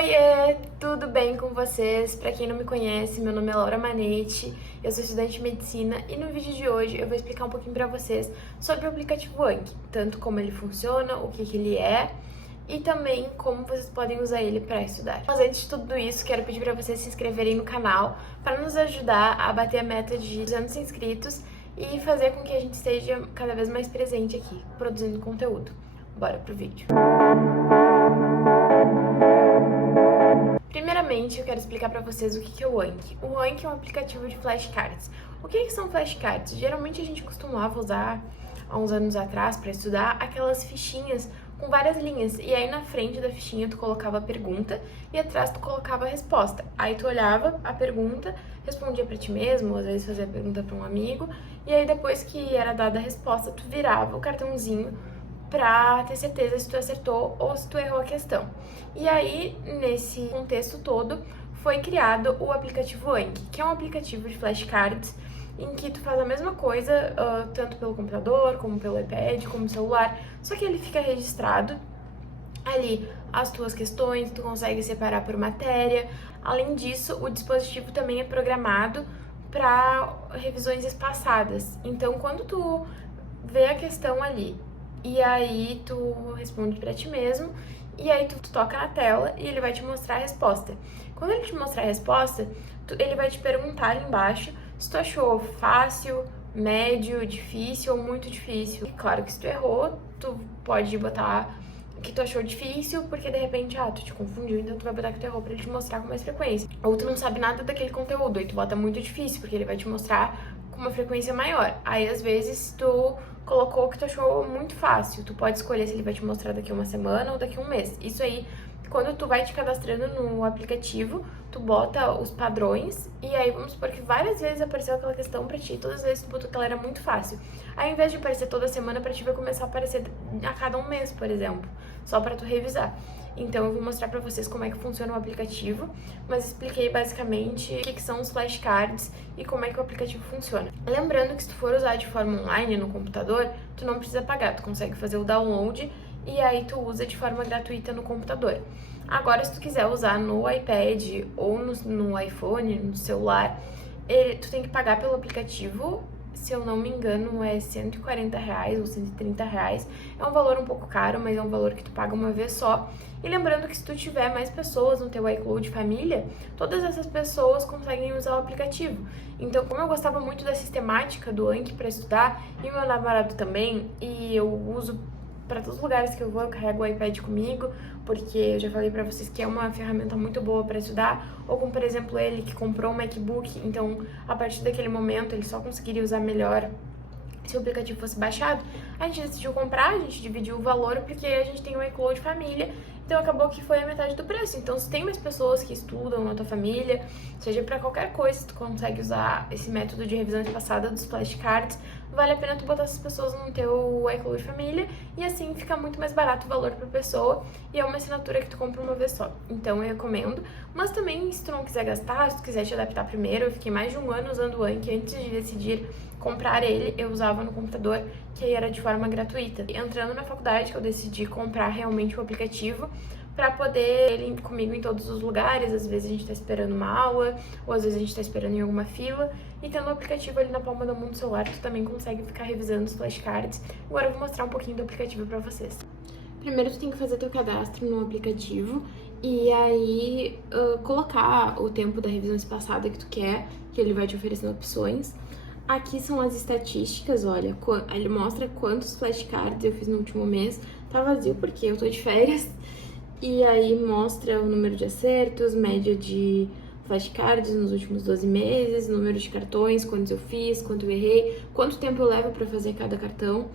Oiê, tudo bem com vocês? Pra quem não me conhece, meu nome é Laura Manetti, eu sou estudante de medicina e no vídeo de hoje eu vou explicar um pouquinho pra vocês sobre o aplicativo Anki, tanto como ele funciona, o que ele é e também como vocês podem usar ele para estudar. Mas antes de tudo isso, quero pedir para vocês se inscreverem no canal para nos ajudar a bater a meta de 200 inscritos e fazer com que a gente esteja cada vez mais presente aqui, produzindo conteúdo. Bora pro vídeo. Primeiramente, eu quero explicar para vocês o que é o Anki. O Anki é um aplicativo de flashcards. O que são flashcards? Geralmente a gente costumava usar, há uns anos atrás, para estudar, aquelas fichinhas com várias linhas. E aí na frente da fichinha tu colocava a pergunta e atrás tu colocava a resposta. Aí tu olhava a pergunta, respondia para ti mesmo, ou às vezes fazia a pergunta para um amigo. E aí depois que era dada a resposta, tu virava o cartãozinho pra ter certeza se tu acertou ou se tu errou a questão. E aí, nesse contexto todo, foi criado o aplicativo Anki, que é um aplicativo de flashcards em que tu faz a mesma coisa, tanto pelo computador, como pelo iPad, como celular, só que ele fica registrado ali as tuas questões, tu consegue separar por matéria. Além disso, o dispositivo também é programado para revisões espaçadas. Então, quando tu vê a questão ali e aí tu responde pra ti mesmo, e aí tu toca na tela e ele vai te mostrar a resposta. Quando ele te mostrar a resposta, ele vai te perguntar ali embaixo se tu achou fácil, médio, difícil ou muito difícil. E claro que se tu errou, tu pode botar que tu achou difícil, porque de repente, tu te confundiu, então tu vai botar que tu errou pra ele te mostrar com mais frequência. Ou tu não sabe nada daquele conteúdo, aí tu bota muito difícil, porque ele vai te mostrar com uma frequência maior. Aí, às vezes, tu colocou o que tu achou muito fácil. Tu pode escolher se ele vai te mostrar daqui a uma semana ou daqui a um mês. Isso aí, quando tu vai te cadastrando no aplicativo, tu bota os padrões e aí vamos supor que várias vezes apareceu aquela questão pra ti, todas as vezes tu botou que ela era muito fácil. Aí, ao invés de aparecer toda semana pra ti, vai começar a aparecer a cada um mês, por exemplo, só pra tu revisar. Então eu vou mostrar pra vocês como é que funciona o aplicativo, mas expliquei basicamente o que são os flashcards e como é que o aplicativo funciona. Lembrando que se tu for usar de forma online no computador, tu não precisa pagar, tu consegue fazer o download e aí tu usa de forma gratuita no computador. Agora, se tu quiser usar no iPad ou no iPhone, no celular, tu tem que pagar pelo aplicativo. Se eu não me engano, é R$140 ou R$130. É um valor um pouco caro, mas é um valor que tu paga uma vez só. E lembrando que se tu tiver mais pessoas no teu iCloud família, todas essas pessoas conseguem usar o aplicativo. Então, como eu gostava muito da sistemática do Anki para estudar, e meu namorado também, e eu uso para todos os lugares que eu vou, eu carrego o iPad comigo, porque eu já falei pra vocês que é uma ferramenta muito boa para estudar, ou como, por exemplo, ele que comprou um MacBook, então, a partir daquele momento, ele só conseguiria usar melhor se o aplicativo fosse baixado. A gente decidiu comprar, a gente dividiu o valor, porque a gente tem um iCloud família, então acabou que foi a metade do preço. Então, se tem mais pessoas que estudam na tua família, seja para qualquer coisa, tu consegue usar esse método de revisão espaçada dos flashcards, vale a pena tu botar essas pessoas no teu iCloud família e assim fica muito mais barato o valor por pessoa e é uma assinatura que tu compra uma vez só. Então eu recomendo, mas também se tu não quiser gastar, se tu quiser te adaptar primeiro, eu fiquei mais de um ano usando o Anki antes de decidir comprar ele, eu usava no computador, que aí era de forma gratuita. E entrando na faculdade que eu decidi comprar realmente o aplicativo para poder ele ir comigo em todos os lugares. Às vezes a gente tá esperando uma aula, ou às vezes a gente tá esperando em alguma fila, e tendo o aplicativo ali na palma da mão do celular, tu também consegue ficar revisando os flashcards. Agora eu vou mostrar um pouquinho do aplicativo para vocês. Primeiro tu tem que fazer teu cadastro no aplicativo e aí colocar o tempo da revisão espaçada que tu quer, que ele vai te oferecendo opções. Aqui são as estatísticas, olha, ele mostra quantos flashcards eu fiz no último mês. Tá vazio porque eu tô de férias. E aí mostra o número de acertos, média de flashcards nos últimos 12 meses, número de cartões, quantos eu fiz, quanto eu errei, quanto tempo eu levo pra fazer cada cartão.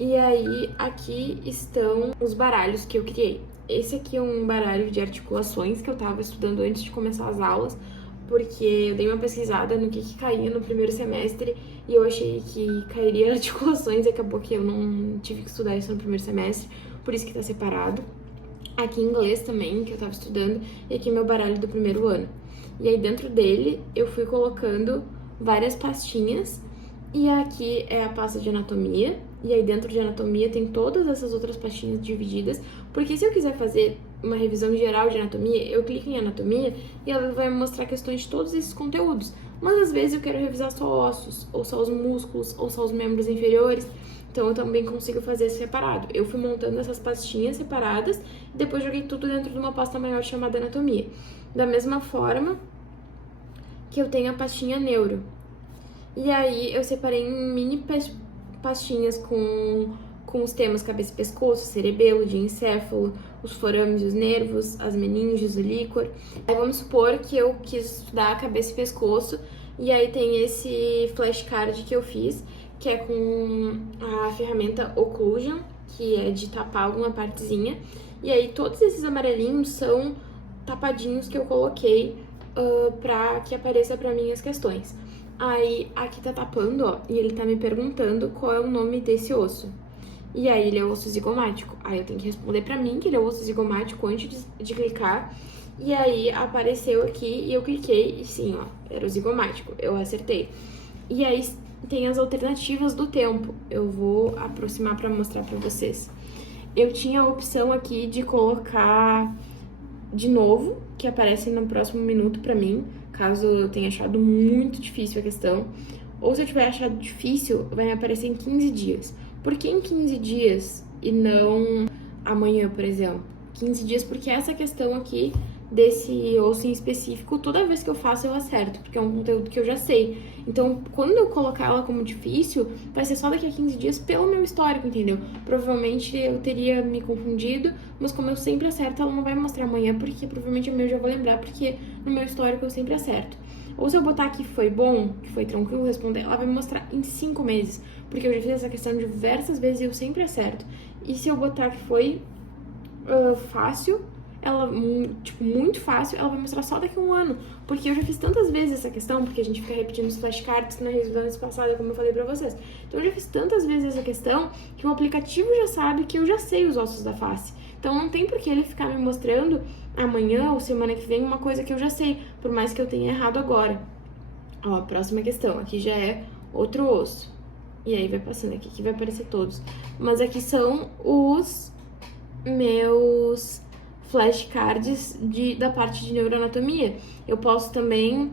E aí aqui estão os baralhos que eu criei. Esse aqui é um baralho de articulações que eu tava estudando antes de começar as aulas, porque eu dei uma pesquisada no que caía no primeiro semestre e eu achei que cairia articulações e acabou que eu não tive que estudar isso no primeiro semestre, por isso que tá separado. Aqui em inglês também, que eu tava estudando, e aqui meu baralho do primeiro ano. E aí dentro dele eu fui colocando várias pastinhas, e aqui é a pasta de anatomia, e aí dentro de anatomia tem todas essas outras pastinhas divididas, porque se eu quiser fazer uma revisão geral de anatomia, eu clico em anatomia e ela vai me mostrar questões de todos esses conteúdos. Mas às vezes eu quero revisar só ossos, ou só os músculos, ou só os membros inferiores. Então eu também consigo fazer separado. Eu fui montando essas pastinhas separadas e depois joguei tudo dentro de uma pasta maior chamada anatomia. Da mesma forma que eu tenho a pastinha neuro. E aí eu separei em mini pastinhas com os temas cabeça e pescoço, cerebelo, diencéfalo, os forâmenes e os nervos, as meninges, o líquor. Aí vamos supor que eu quis estudar cabeça e pescoço, e aí tem esse flashcard que eu fiz, que é com a ferramenta Occlusion, que é de tapar alguma partezinha. E aí todos esses amarelinhos são tapadinhos que eu coloquei pra que apareça pra mim as questões. Aí aqui tá tapando, ó, e ele tá me perguntando qual é o nome desse osso. E aí ele é osso zigomático. Aí eu tenho que responder pra mim que ele é osso zigomático antes de clicar. E aí apareceu aqui e eu cliquei e sim, ó, era o zigomático. Eu acertei. E aí tem as alternativas do tempo. Eu vou aproximar pra mostrar pra vocês. Eu tinha a opção aqui de colocar de novo, que aparece no próximo minuto pra mim, caso eu tenha achado muito difícil a questão. Ou se eu tiver achado difícil, vai aparecer em 15 dias. Por que em 15 dias e não amanhã, por exemplo? 15 dias porque essa questão aqui desse osso em específico, toda vez que eu faço eu acerto, porque é um conteúdo que eu já sei. Então, quando eu colocar ela como difícil, vai ser só daqui a 15 dias pelo meu histórico, entendeu? Provavelmente eu teria me confundido, mas como eu sempre acerto, ela não vai mostrar amanhã, porque provavelmente o meu eu já vou lembrar, porque no meu histórico eu sempre acerto. Ou se eu botar que foi bom, que foi tranquilo responder, ela vai me mostrar em 5 meses, porque eu já fiz essa questão diversas vezes e eu sempre acerto. E se eu botar que foi fácil, ela, tipo, muito fácil, ela vai mostrar só daqui a 1 ano. Porque eu já fiz tantas vezes essa questão, porque a gente fica repetindo os flashcards na revisão passada, como eu falei pra vocês. Então eu já fiz tantas vezes essa questão que o aplicativo já sabe que eu já sei os ossos da face. Então não tem por que ele ficar me mostrando amanhã ou semana que vem uma coisa que eu já sei, por mais que eu tenha errado agora. Ó, a próxima questão, aqui já é outro osso. E aí vai passando aqui, que vai aparecer todos. Mas aqui são os meus flashcards da parte de neuroanatomia. Eu posso também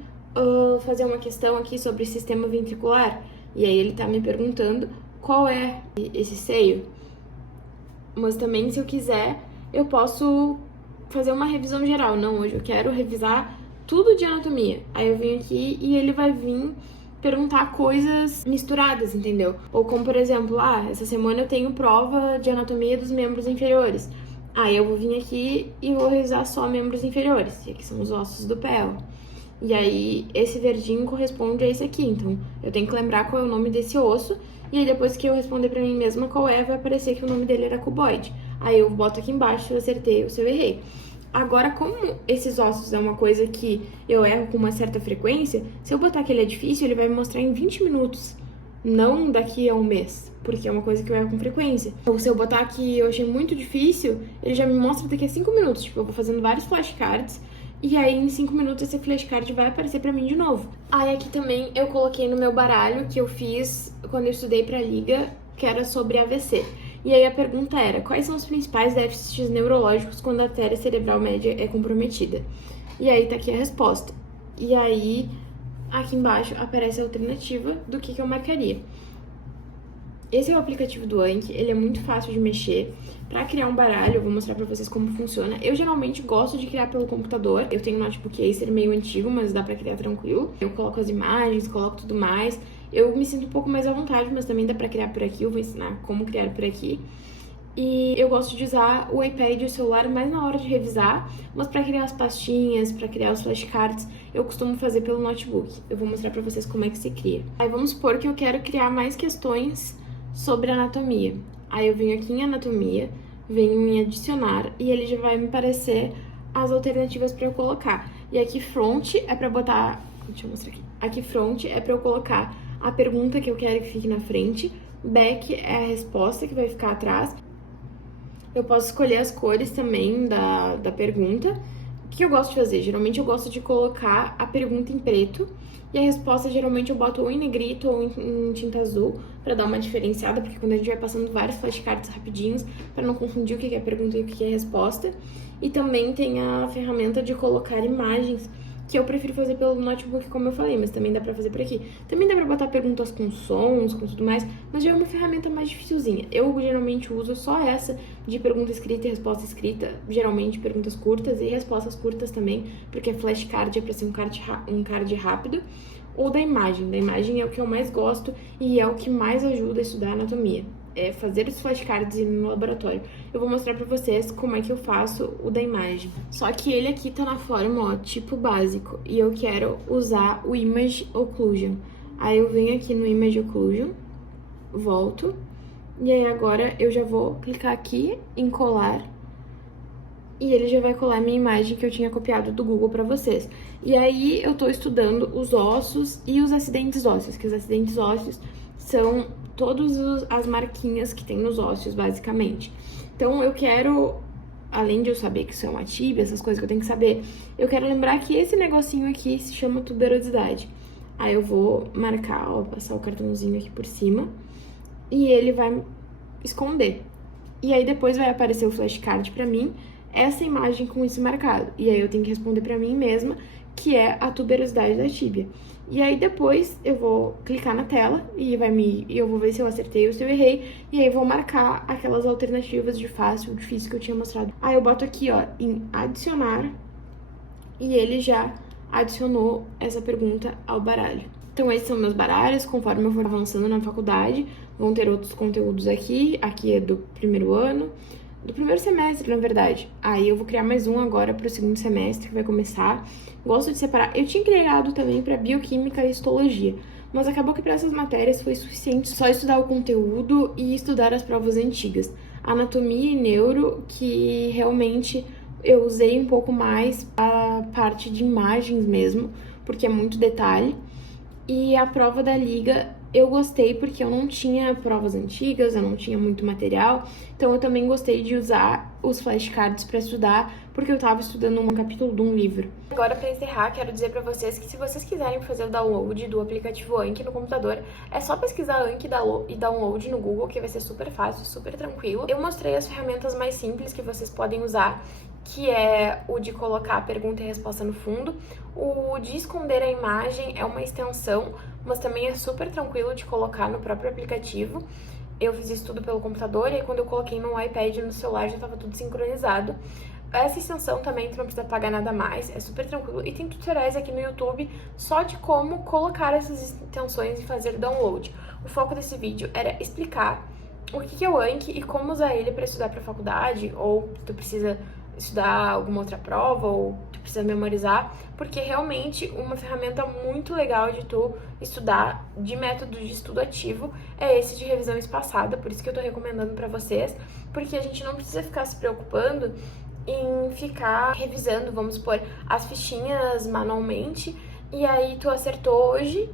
fazer uma questão aqui sobre sistema ventricular. E aí ele tá me perguntando qual é esse seio. Mas também, se eu quiser, eu posso fazer uma revisão geral. Não, hoje eu quero revisar tudo de anatomia. Aí eu venho aqui e ele vai vir perguntar coisas misturadas, entendeu? Ou como, por exemplo, essa semana eu tenho prova de anatomia dos membros inferiores. Aí eu vou vir aqui e vou revisar só membros inferiores. E aqui são os ossos do pé, ó. E aí esse verdinho corresponde a esse aqui. Então eu tenho que lembrar qual é o nome desse osso. E aí depois que eu responder pra mim mesma qual é, vai aparecer que o nome dele era cuboide. Aí eu boto aqui embaixo se eu acertei ou se eu errei. Agora, como esses ossos é uma coisa que eu erro com uma certa frequência, se eu botar que ele é difícil, ele vai me mostrar em 20 minutos. Não daqui a 1 mês, porque é uma coisa que eu erro com frequência. Ou se eu botar que eu achei muito difícil, ele já me mostra daqui a 5 minutos. Tipo, eu vou fazendo vários flashcards e aí em 5 minutos esse flashcard vai aparecer pra mim de novo. Aí aqui também eu coloquei no meu baralho que eu fiz quando eu estudei pra Liga, que era sobre AVC. E aí a pergunta era, quais são os principais déficits neurológicos quando a artéria cerebral média é comprometida? E aí tá aqui a resposta. E aí, aqui embaixo, aparece a alternativa do que eu marcaria. Esse é o aplicativo do Anki, ele é muito fácil de mexer. Pra criar um baralho, eu vou mostrar pra vocês como funciona. Eu geralmente gosto de criar pelo computador. Eu tenho um notebook Acer meio antigo, mas dá pra criar tranquilo. Eu coloco as imagens, coloco tudo mais. Eu me sinto um pouco mais à vontade, mas também dá pra criar por aqui. Eu vou ensinar como criar por aqui. E eu gosto de usar o iPad e o celular mais na hora de revisar, mas pra criar as pastinhas, pra criar os flashcards, eu costumo fazer pelo notebook. Eu vou mostrar pra vocês como é que se cria. Aí vamos supor que eu quero criar mais questões sobre anatomia. Aí eu venho aqui em anatomia, venho em adicionar e ele já vai me aparecer as alternativas pra eu colocar. E aqui front é pra botar... Deixa eu mostrar aqui. Aqui front é pra eu colocar a pergunta que eu quero que fique na frente. Back é a resposta que vai ficar atrás. Eu posso escolher as cores também da pergunta. O que eu gosto de fazer? Geralmente eu gosto de colocar a pergunta em preto e a resposta geralmente eu boto ou em negrito ou em tinta azul pra dar uma diferenciada, porque quando a gente vai passando vários flashcards rapidinhos, pra não confundir o que é a pergunta e o que é a resposta. E também tem a ferramenta de colocar imagens, que eu prefiro fazer pelo notebook, como eu falei, mas também dá pra fazer por aqui. Também dá pra botar perguntas com sons, com tudo mais, mas já é uma ferramenta mais dificilzinha. Eu geralmente uso só essa de pergunta escrita e resposta escrita, geralmente perguntas curtas e respostas curtas também, porque flashcard é pra ser um card rápido. Ou da imagem é o que eu mais gosto e é o que mais ajuda a estudar anatomia. É fazer os flashcards no laboratório. Eu vou mostrar pra vocês como é que eu faço o da imagem. Só que ele aqui tá na forma, ó, tipo básico. E eu quero usar o Image Occlusion. Aí eu venho aqui no Image Occlusion, volto. E aí agora eu já vou clicar aqui em colar. E ele já vai colar a minha imagem que eu tinha copiado do Google pra vocês. E aí eu tô estudando os ossos e os acidentes ósseos, que os acidentes ósseos são todas as marquinhas que tem nos ossos, basicamente. Então eu quero, além de eu saber que isso é uma tíbia, essas coisas que eu tenho que saber, eu quero lembrar que esse negocinho aqui se chama tuberosidade. Aí eu vou marcar, ó, passar o cartãozinho aqui por cima e ele vai esconder. E aí depois vai aparecer o flashcard pra mim, essa imagem com isso marcado. E aí eu tenho que responder pra mim mesma, que é a tuberosidade da tíbia. E aí depois eu vou clicar na tela e eu vou ver se eu acertei ou se eu errei. E aí vou marcar aquelas alternativas de fácil ou difícil que eu tinha mostrado. Aí eu boto aqui, ó, em adicionar. E ele já adicionou essa pergunta ao baralho. Então esses são meus baralhos, conforme eu for avançando na faculdade, vão ter outros conteúdos aqui. Aqui é do primeiro ano, do primeiro semestre, na verdade. Aí eu vou criar mais um agora pro segundo semestre, que vai começar. Gosto de separar. Eu tinha criado também para bioquímica e histologia, mas acabou que para essas matérias foi suficiente só estudar o conteúdo e estudar as provas antigas. Anatomia e neuro, que realmente eu usei um pouco mais a parte de imagens mesmo, porque é muito detalhe. E a prova da liga eu gostei porque eu não tinha provas antigas, eu não tinha muito material, então eu também gostei de usar os flashcards para estudar, porque eu tava estudando um capítulo de um livro. Agora, para encerrar, quero dizer para vocês que se vocês quiserem fazer o download do aplicativo Anki no computador, é só pesquisar Anki e download no Google, que vai ser super fácil, super tranquilo. Eu mostrei as ferramentas mais simples que vocês podem usar, que é o de colocar a pergunta e a resposta no fundo. O de esconder a imagem é uma extensão, mas também é super tranquilo de colocar no próprio aplicativo. Eu fiz isso tudo pelo computador e aí quando eu coloquei no iPad e no celular já estava tudo sincronizado. Essa extensão também tu não precisa pagar nada mais, é super tranquilo. E tem tutoriais aqui no YouTube só de como colocar essas extensões e fazer o download. O foco desse vídeo era explicar o que é o Anki e como usar ele para estudar para faculdade, ou tu precisa estudar alguma outra prova, ou tu precisa memorizar, porque realmente uma ferramenta muito legal de tu estudar de método de estudo ativo é esse de revisão espaçada, por isso que eu tô recomendando pra vocês, porque a gente não precisa ficar se preocupando em ficar revisando, vamos supor, as fichinhas manualmente, e aí tu acertou hoje,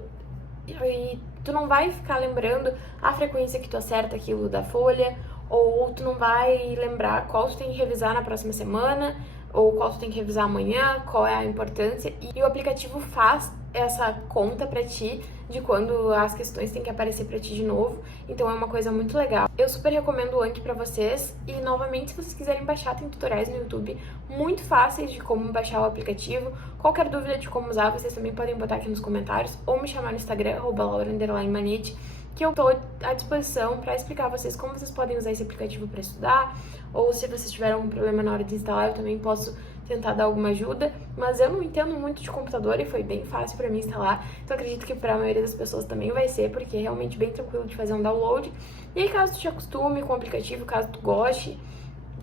e tu não vai ficar lembrando a frequência que tu acerta aquilo da folha, ou tu não vai lembrar qual tu tem que revisar na próxima semana, ou qual tu tem que revisar amanhã, qual é a importância. E o aplicativo faz essa conta pra ti de quando as questões têm que aparecer pra ti de novo. Então é uma coisa muito legal. Eu super recomendo o Anki pra vocês. E novamente, se vocês quiserem baixar, tem tutoriais no YouTube muito fáceis de como baixar o aplicativo. Qualquer dúvida de como usar, vocês também podem botar aqui nos comentários ou me chamar no Instagram, @laura_manete, que eu tô à disposição para explicar a vocês como vocês podem usar esse aplicativo para estudar, ou se vocês tiveram algum problema na hora de instalar, eu também posso tentar dar alguma ajuda, mas eu não entendo muito de computador e foi bem fácil para mim instalar, então acredito que para a maioria das pessoas também vai ser, porque é realmente bem tranquilo de fazer um download. E aí, caso tu te acostume com o aplicativo, caso tu goste,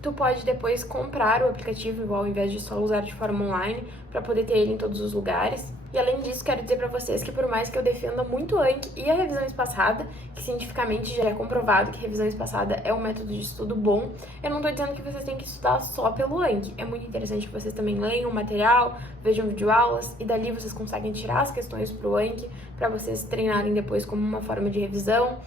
tu pode depois comprar o aplicativo, ao invés de só usar de forma online, para poder ter ele em todos os lugares. E além disso, quero dizer para vocês que por mais que eu defenda muito o Anki e a revisão espaçada, que cientificamente já é comprovado que revisão espaçada é um método de estudo bom, eu não tô dizendo que vocês têm que estudar só pelo Anki. É muito interessante que vocês também leiam o material, vejam videoaulas, e dali vocês conseguem tirar as questões pro Anki, para vocês treinarem depois como uma forma de revisão.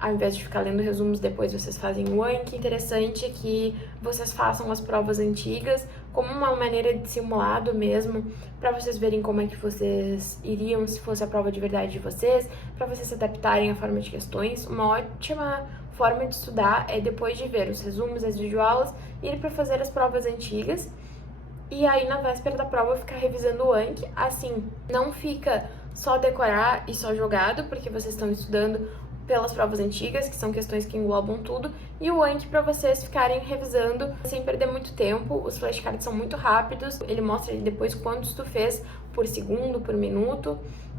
Ao invés de ficar lendo resumos, depois vocês fazem o Anki. Interessante que vocês façam as provas antigas, como uma maneira de simulado mesmo, para vocês verem como é que vocês iriam se fosse a prova de verdade de vocês, para vocês se adaptarem à forma de questões. Uma ótima forma de estudar é depois de ver os resumos, as videoaulas, ir para fazer as provas antigas e aí na véspera da prova ficar revisando o Anki. Assim, não fica só decorar e só jogado, porque vocês estão estudando pelas provas antigas, que são questões que englobam tudo, e o Anki para vocês ficarem revisando sem perder muito tempo. Os flashcards são muito rápidos, ele mostra depois quantos tu fez por segundo, por minuto,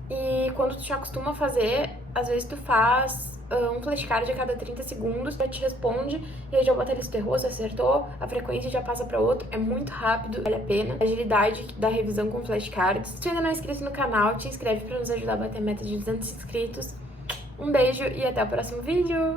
e quando tu já costuma fazer, às vezes tu faz um flashcard a cada 30 segundos, já te responde, e aí já bota ali se tu errou, se acertou, a frequência já passa para outro, é muito rápido, vale a pena. A agilidade da revisão com flashcards. Se tu ainda não é inscrito no canal, te inscreve para nos ajudar a bater a meta de 200 inscritos. Um beijo e até o próximo vídeo!